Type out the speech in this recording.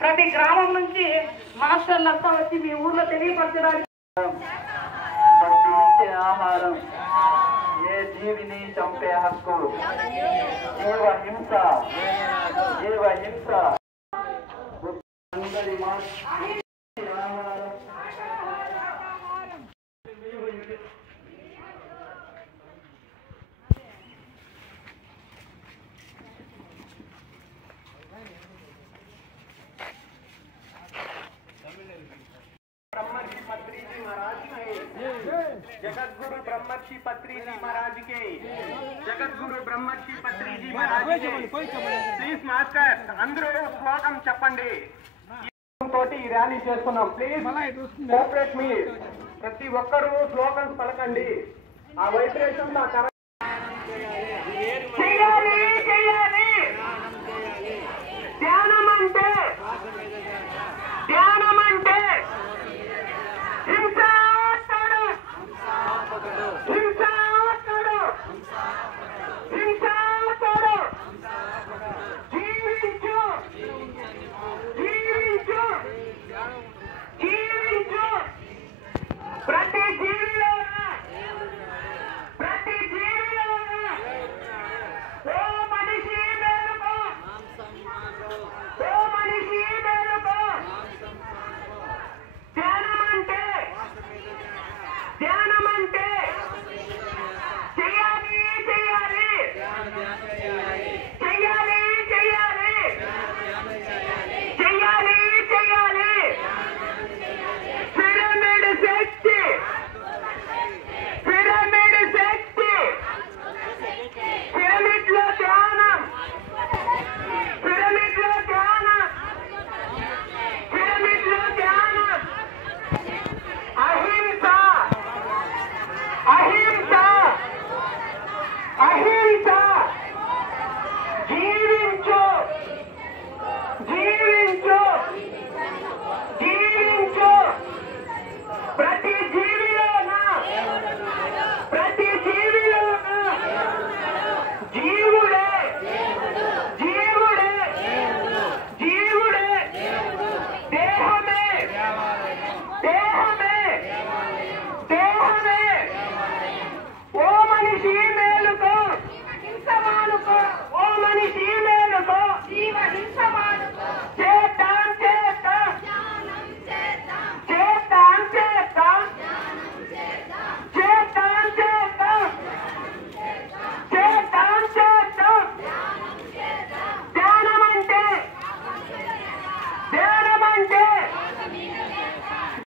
ప్రతి గ్రామం నుంచి మాస్టర్లంతా వచ్చి మీ ఊర్లో తెలియపరచడానికి ఆహారం ఏ జీవిని చంపే హక్కు జీవ హింస అందరి जगतगुरु ब्रह्मर्षि पत्री जी महाराज के जगतगुरु ब्रह्मर्षि पत्री जी महाराज के प्लीज मास्टर अंदरू श्लोकम చెప్పండి తోటి ఈ ర్యాలీ చేస్తున్నాం ప్లీజ్ కోఆపరేట్ మీ ప్రతి ఒక్కరూ శ్లోకం పలకండి ఆ వైబ్రేషన్ నా చేయాలి